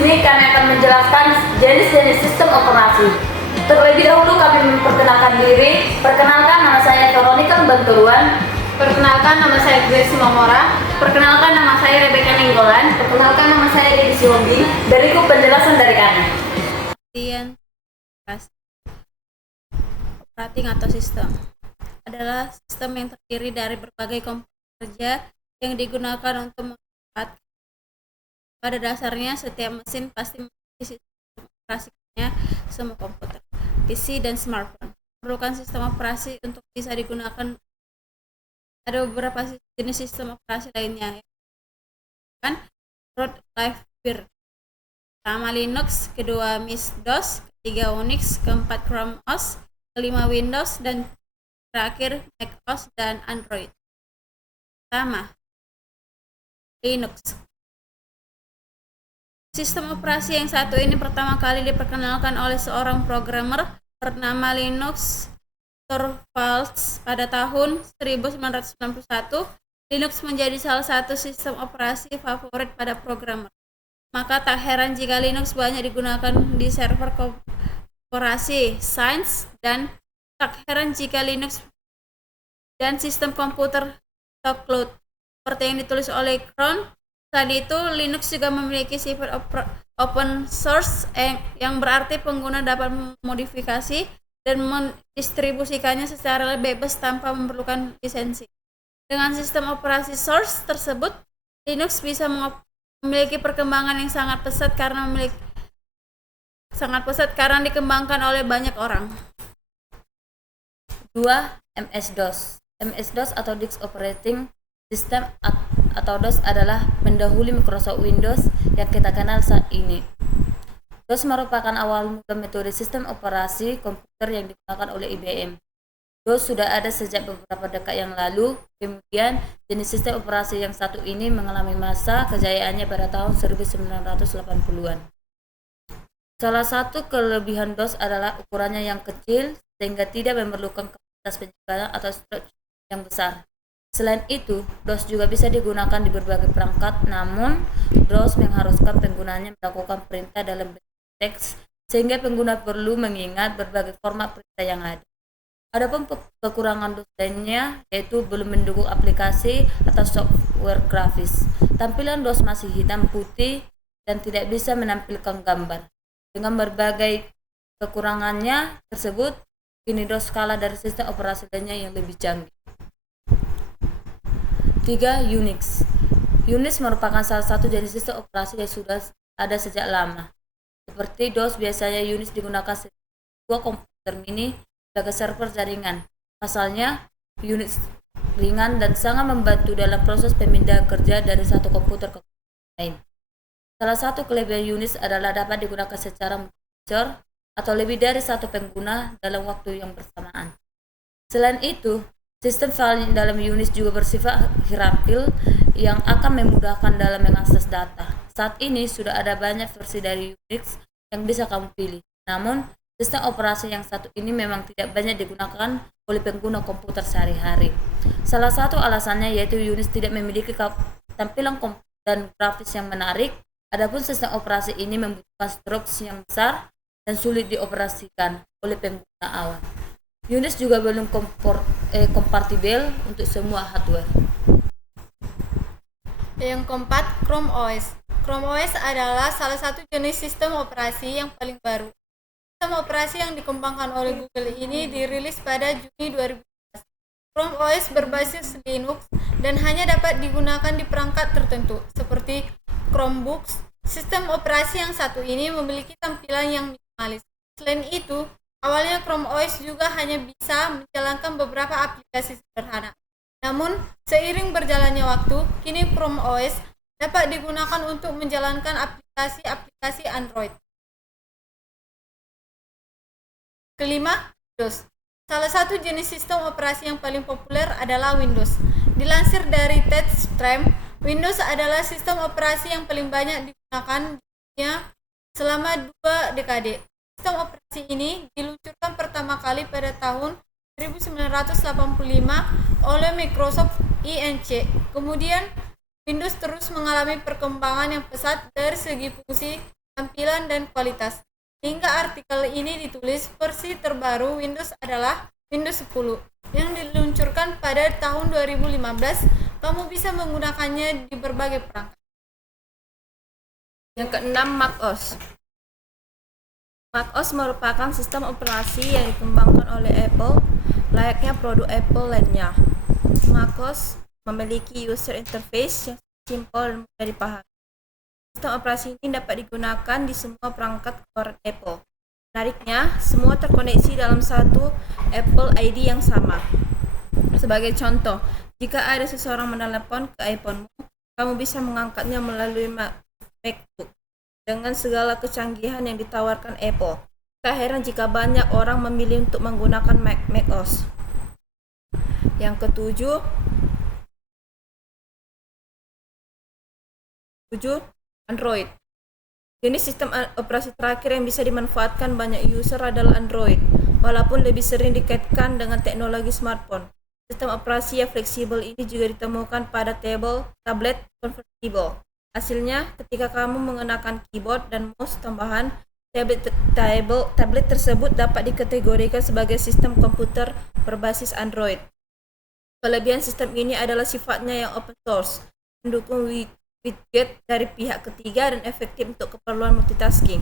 sini kami akan menjelaskan jenis-jenis sistem operasi. Terlebih dahulu kami memperkenalkan diri. Perkenalkan, nama saya Veronica Banturuan. Perkenalkan, nama saya Grace Momora. Perkenalkan, nama saya Rebecca Nenggolan. Perkenalkan, nama saya Dedi Siwombing. Berikut penjelasan dari kami. Operating atau sistem adalah sistem yang terdiri dari berbagai komponen kerja yang digunakan untuk mengoperasikan. Pada dasarnya, setiap mesin pasti memiliki sistem operasinya. Semua komputer, PC, dan smartphone memerlukan sistem operasi untuk bisa digunakan. Ada beberapa jenis sistem operasi lainnya, kan? Root Life Beer. Pertama Linux, kedua MS-DOS, ketiga Unix, keempat Chrome OS, kelima Windows, dan terakhir Mac OS dan Android. Pertama, Linux. Sistem operasi yang satu ini pertama kali diperkenalkan oleh seorang programmer bernama Linus Torvalds pada tahun 1991. Linux menjadi salah satu sistem operasi favorit pada programmer. Maka tak heran jika Linux banyak digunakan di server korporasi sains, dan tak heran jika Linux dan sistem komputer atau cloud seperti yang ditulis oleh Kron. Selain itu, Linux juga memiliki sifat open source yang berarti pengguna dapat memodifikasi dan mendistribusikannya secara bebas tanpa memerlukan lisensi. Dengan sistem operasi source tersebut, Linux bisa memiliki perkembangan yang sangat pesat karena dikembangkan oleh banyak orang. 2. MS-DOS. MS-DOS atau Disk Operating System atau DOS adalah pendahulu Microsoft Windows yang kita kenal saat ini. DOS merupakan awal mula metode sistem operasi komputer yang digunakan oleh IBM. DOS sudah ada sejak beberapa dekade yang lalu, kemudian jenis sistem operasi yang satu ini mengalami masa kejayaannya pada tahun 1980-an. Salah satu kelebihan DOS adalah ukurannya yang kecil sehingga tidak memerlukan kapasitas penyimpanan atau storage yang besar. Selain itu, DOS juga bisa digunakan di berbagai perangkat, namun DOS mengharuskan penggunanya melakukan perintah dalam bentuk teks sehingga pengguna perlu mengingat berbagai format perintah yang ada. Adapun kekurangan DOS lainnya yaitu belum mendukung aplikasi atau software grafis. Tampilan DOS masih hitam putih dan tidak bisa menampilkan gambar. Dengan berbagai kekurangannya tersebut, kini DOS kalah dari sistem operasi lainnya yang lebih canggih. 3. Unix. Unix merupakan salah satu jenis sistem operasi yang sudah ada sejak lama. Seperti DOS, biasanya Unix digunakan sebuah komputer mini sebagai server jaringan. Pasalnya, Unix ringan dan sangat membantu dalam proses pemindahan kerja dari satu komputer ke komputer lain. Salah satu kelebihan Unix adalah dapat digunakan secara multi-user atau lebih dari satu pengguna dalam waktu yang bersamaan. Selain itu, sistem file dalam Unix juga bersifat hierarkil yang akan memudahkan dalam mengakses data. Saat ini sudah ada banyak versi dari Unix yang bisa kamu pilih. Namun, sistem operasi yang satu ini memang tidak banyak digunakan oleh pengguna komputer sehari-hari. Salah satu alasannya yaitu Unix tidak memiliki tampilan dan grafis yang menarik. Adapun sistem operasi ini membutuhkan storage yang besar dan sulit dioperasikan oleh pengguna awam. Unix juga belum kompatibel untuk semua hardware. Yang keempat, Chrome OS. Chrome OS adalah salah satu jenis sistem operasi yang paling baru. Sistem operasi yang dikembangkan oleh Google ini dirilis pada Juni 2011. Chrome OS berbasis Linux dan hanya dapat digunakan di perangkat tertentu, seperti Chromebooks. Sistem operasi yang satu ini memiliki tampilan yang minimalis. Selain itu, awalnya Chrome OS juga hanya bisa menjalankan beberapa aplikasi sederhana. Namun, seiring berjalannya waktu, kini Chrome OS dapat digunakan untuk menjalankan aplikasi-aplikasi Android. Kelima, Windows. Salah satu jenis sistem operasi yang paling populer adalah Windows. Dilansir dari TechStream, Windows adalah sistem operasi yang paling banyak digunakan di dunia selama 2 dekade. Sistem operasi ini diluncurkan pertama kali pada tahun 1985 oleh Microsoft Inc. Kemudian, Windows terus mengalami perkembangan yang pesat dari segi fungsi, tampilan, dan kualitas. Hingga artikel ini ditulis, versi terbaru Windows adalah Windows 10 yang diluncurkan pada tahun 2015. Kamu bisa menggunakannya di berbagai perangkat. Yang keenam, macOS. macOS merupakan sistem operasi yang dikembangkan oleh Apple, layaknya produk Apple lainnya. macOS memiliki user interface yang simpel dan mudah dipahami. Sistem operasi ini dapat digunakan di semua perangkat keluaran Apple. Menariknya, semua terkoneksi dalam satu Apple ID yang sama. Sebagai contoh, jika ada seseorang menelepon ke iPhone-mu, kamu bisa mengangkatnya melalui MacBook dengan segala kecanggihan yang ditawarkan Apple. Tak heran jika banyak orang memilih untuk menggunakan macOS. Yang ketujuh, Android. Jenis sistem operasi terakhir yang bisa dimanfaatkan banyak user adalah Android, walaupun lebih sering dikaitkan dengan teknologi smartphone. Sistem operasi yang fleksibel ini juga ditemukan pada tablet convertible. Hasilnya, ketika kamu menggunakan keyboard dan mouse tambahan, tablet tersebut dapat dikategorikan sebagai sistem komputer berbasis Android. Kelebihan sistem ini adalah sifatnya yang open source, mendukung widget dari pihak ketiga, dan efektif untuk keperluan multitasking.